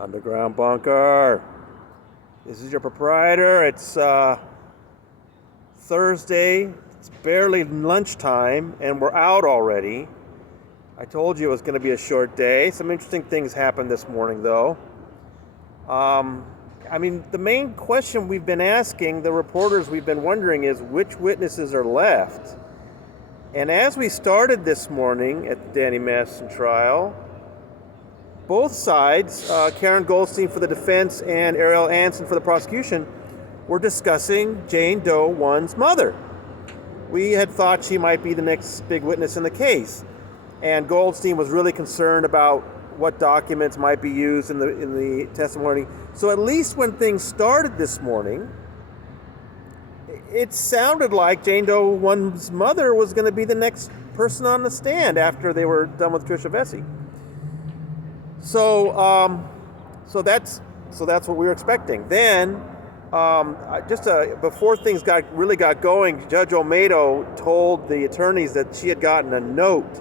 Underground bunker. This is your proprietor. It's Thursday. It's barely lunchtime, and we're out already. I told you it was going to be a short day. Some interesting things happened this morning, though. The main question we've been asking, the reporters we've been wondering, is which witnesses are left? And as we started this morning at the Danny Masterson trial, both sides, Karen Goldstein for the defense and Ariel Anson for the prosecution, were discussing Jane Doe 1's mother. We had thought she might be the next big witness in the case, and Goldstein was really concerned about what documents might be used in the testimony. So at least when things started this morning, it sounded like Jane Doe 1's mother was going to be the next person on the stand after they were done with Tricia Vessey. So that's what we were expecting. Then, before things really got going, Judge Olmedo told the attorneys that she had gotten a note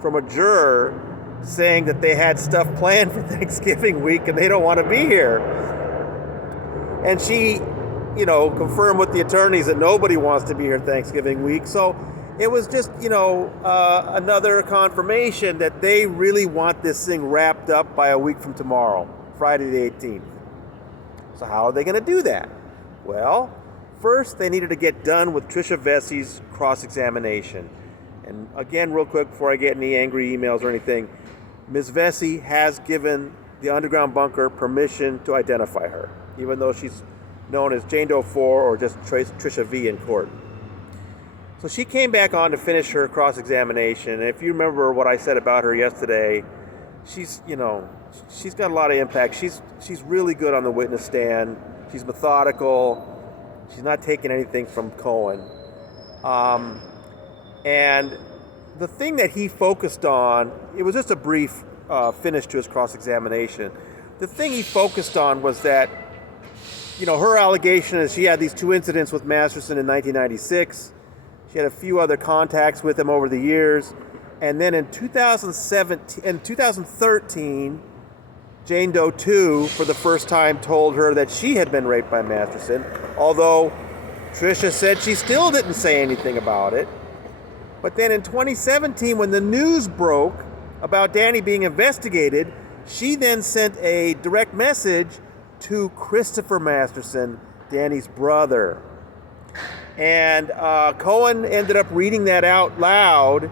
from a juror saying that they had stuff planned for Thanksgiving week and they don't want to be here. And she, confirmed with the attorneys that nobody wants to be here Thanksgiving week. So it was just, another confirmation that they really want this thing wrapped up by a week from tomorrow, Friday the 18th. So how are they going to do that? Well, first they needed to get done with Tricia Vessey's cross-examination. And again, real quick, before I get any angry emails or anything, Ms. Vessey has given the underground bunker permission to identify her, even though she's known as Jane Doe 4 or just Tricia V in court. So she came back on to finish her cross-examination, and if you remember what I said about her yesterday, she's got a lot of impact. She's really good on the witness stand. She's methodical. She's not taking anything from Cohen. And the thing that he focused on, it was just a brief finish to his cross-examination. The thing he focused on was that, her allegation is she had these two incidents with Masterson in 1996. She had a few other contacts with him over the years. And then in 2013, Jane Doe 2, for the first time, told her that she had been raped by Masterson, although Tricia said she still didn't say anything about it. But then in 2017, when the news broke about Danny being investigated, she then sent a direct message to Christopher Masterson, Danny's brother. And Cohen ended up reading that out loud.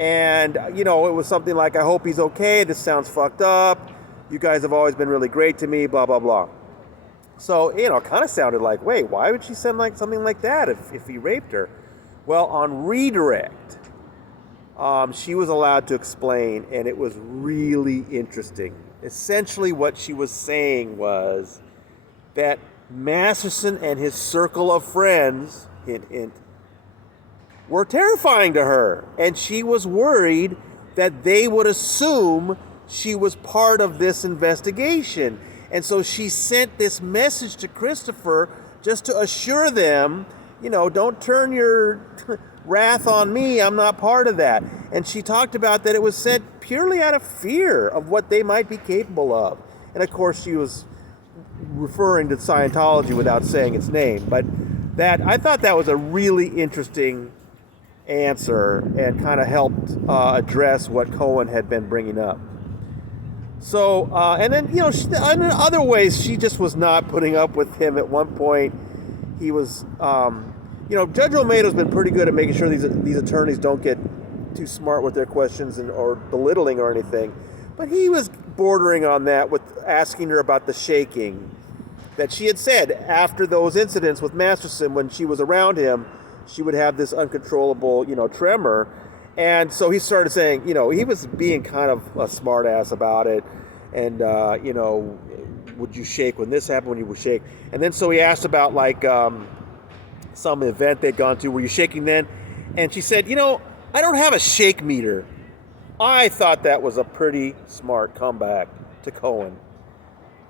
And, it was something like, I hope he's okay. This sounds fucked up. You guys have always been really great to me, blah, blah, blah. So, it kind of sounded like, wait, why would she send something like that if he raped her? Well, on redirect, she was allowed to explain, and it was really interesting. Essentially, what she was saying was that Masterson and his circle of friends, hint, hint, were terrifying to her, and she was worried that they would assume she was part of this investigation. And so she sent this message to Christopher just to assure them, don't turn your wrath on me. I'm not part of that. And she talked about that it was sent purely out of fear of what they might be capable of. And of course, she was referring to Scientology without saying its name. But I thought that was a really interesting answer and kind of helped address what Cohen had been bringing up. So, and then, in other ways, she just was not putting up with him. At one point, he was, Judge Olmedo's been pretty good at making sure these attorneys don't get too smart with their questions or belittling or anything. But he was bordering on that with asking her about the shaking that she had said after those incidents with Masterson. When she was around him, she would have this uncontrollable, tremor. And so he started saying, he was being kind of a smart ass about it. And, would you shake when this happened, when you would shake? And then so he asked about some event they'd gone to. Were you shaking then? And she said, I don't have a shake meter. I thought that was a pretty smart comeback to Cohen.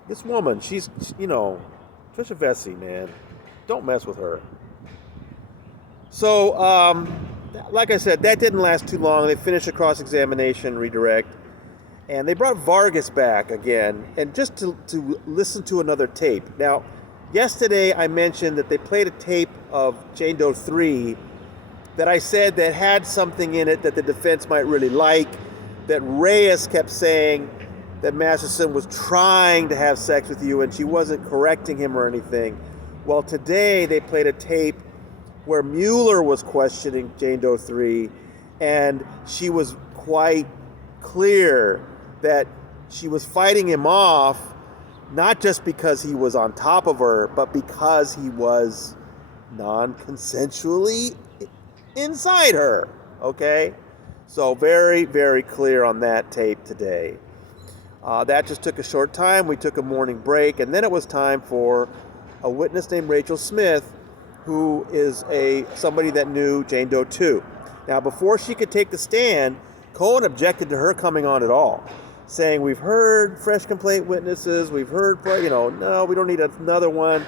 This woman, she's, Tricia Vessey, man. Don't mess with her. So, like I said, that didn't last too long. They finished the cross-examination redirect. And they brought Vargas back again, and just to listen to another tape. Now, yesterday I mentioned that they played a tape of Jane Doe 3 that I said that had something in it that the defense might really like, that Reyes kept saying that Masterson was trying to have sex with you and she wasn't correcting him or anything. Well, today they played a tape where Mueller was questioning Jane Doe 3, and she was quite clear that she was fighting him off, not just because he was on top of her, but because he was non-consensually inside her, okay? So very, very clear on that tape today. That just took a short time. We took a morning break, and then it was time for a witness named Rachel Smith, who is somebody that knew Jane Doe 2. Now, before she could take the stand, Cohen objected to her coming on at all, saying, we've heard fresh complaint witnesses, we've heard, no, we don't need another one.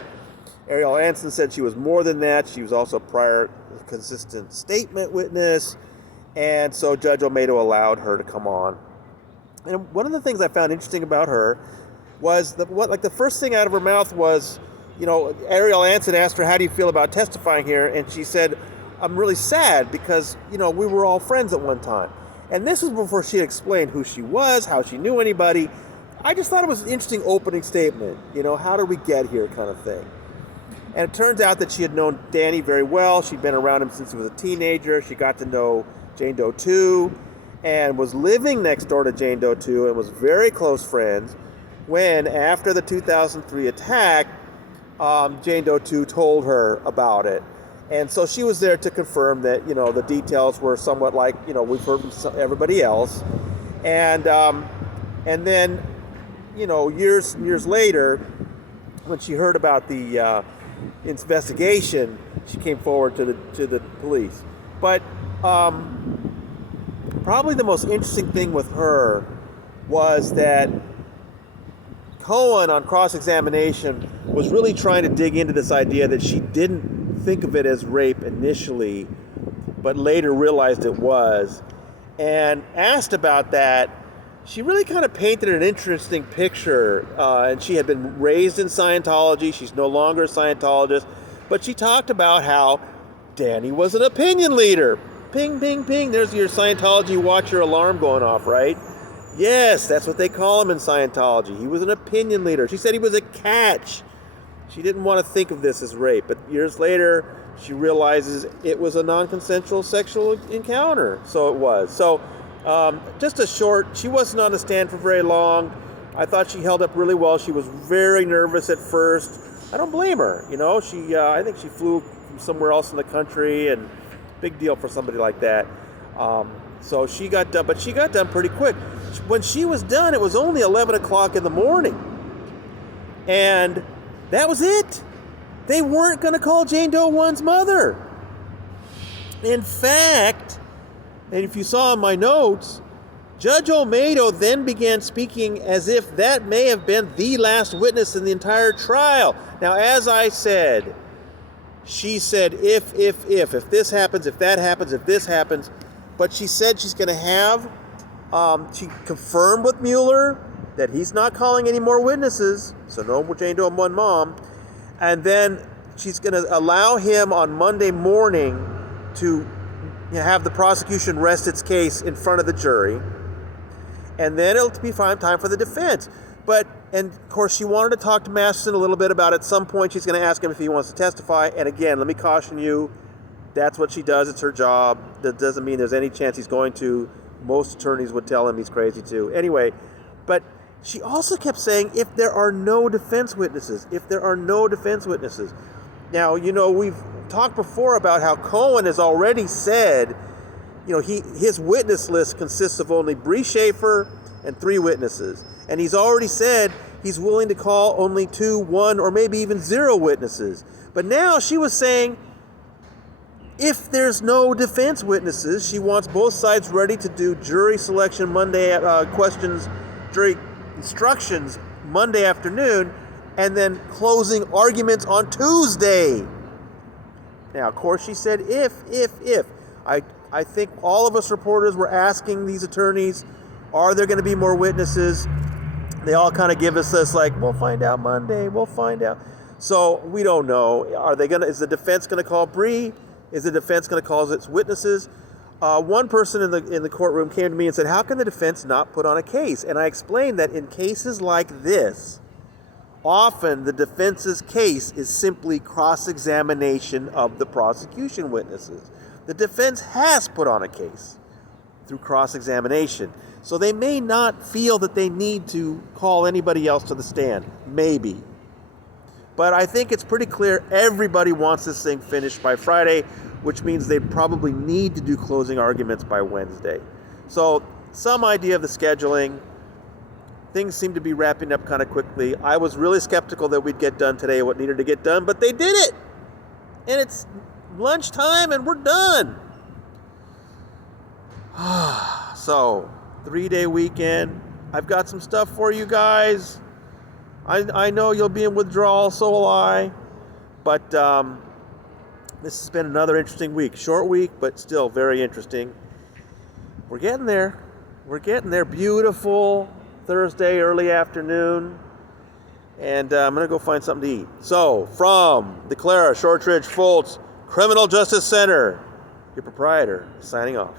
Ariel Anson said she was more than that. She was also a prior consistent statement witness. And so Judge Olmedo allowed her to come on. And one of the things I found interesting about her was the first thing out of her mouth was, Ariel Anson asked her, how do you feel about testifying here? And she said, I'm really sad because, we were all friends at one time. And this was before she had explained who she was, how she knew anybody. I just thought it was an interesting opening statement. How did we get here kind of thing. And it turns out that she had known Danny very well. She'd been around him since he was a teenager. She got to know Jane Doe 2 and was living next door to Jane Doe 2 and was very close friends when, after the 2003 attack, Jane Doe 2 told her about it. And so she was there to confirm that, the details were somewhat like, we've heard from everybody else. And then, years later, when she heard about the investigation, she came forward to the police. But probably the most interesting thing with her was that Cohen, on cross-examination, was really trying to dig into this idea that she didn't think of it as rape initially, but later realized it was. And asked about that, she really kind of painted an interesting picture. And she had been raised in Scientology. She's no longer a Scientologist. But she talked about how Danny was an opinion leader. Ping, ping, ping. There's your Scientology watcher alarm going off, right? Yes, that's what they call him in Scientology. He was an opinion leader. She said he was a catch. She didn't want to think of this as rape. But years later, she realizes it was a non-consensual sexual encounter. So it was. So just a short, she wasn't on the stand for very long. I thought she held up really well. She was very nervous at first. I don't blame her. I think she flew from somewhere else in the country, and big deal for somebody like that. So she got done, but she got done pretty quick. When she was done, it was only 11 o'clock in the morning. And that was it. They weren't going to call Jane Doe 1's mother. In fact, and if you saw in my notes, Judge Olmedo then began speaking as if that may have been the last witness in the entire trial. Now, as I said, she said, if this happens, if that happens, if this happens. But she said she's going to have, she confirmed with Mueller that he's not calling any more witnesses, so no Jane Doe 1 mom. And then she's going to allow him on Monday morning to have the prosecution rest its case in front of the jury. And then it'll be time for the defense. And of course, she wanted to talk to Masterson a little bit about it. At some point, she's going to ask him if he wants to testify. And again, let me caution you, that's what she does. It's her job. That doesn't mean there's any chance he's going to. Most attorneys would tell him he's crazy too. Anyway, but she also kept saying, if there are no defense witnesses, Now, we've talked before about how Cohen has already said, his witness list consists of only Bree Schaefer and 3 witnesses. And he's already said he's willing to call only 2, 1, or maybe even 0 witnesses. But now she was saying, if there's no defense witnesses, she wants both sides ready to do jury selection Monday, jury instructions Monday afternoon, and then closing arguments on Tuesday. Now, of course, she said if. I think all of us reporters were asking these attorneys, Are there going to be more witnesses? They all kind of give us this like, we'll find out Monday, we'll find out. So we don't know. Is the defense going to call Bree? Is the defense going to call its witnesses? One person in the courtroom came to me and said, how can the defense not put on a case? And I explained that in cases like this, often the defense's case is simply cross-examination of the prosecution witnesses. The defense has put on a case through cross-examination. So they may not feel that they need to call anybody else to the stand. Maybe. But I think it's pretty clear everybody wants this thing finished by Friday, which means they probably need to do closing arguments by Wednesday. So some idea of the scheduling. Things seem to be wrapping up kind of quickly. I was really skeptical that we'd get done today what needed to get done, but they did it. And it's lunchtime and we're done. So, 3-day weekend. I've got some stuff for you guys. I know you'll be in withdrawal, so will I. But this has been another interesting week. Short week, but still very interesting. We're getting there. We're getting there. Beautiful Thursday, early afternoon. And I'm going to go find something to eat. So, from the Clara Shortridge Fultz Criminal Justice Center, your proprietor, signing off.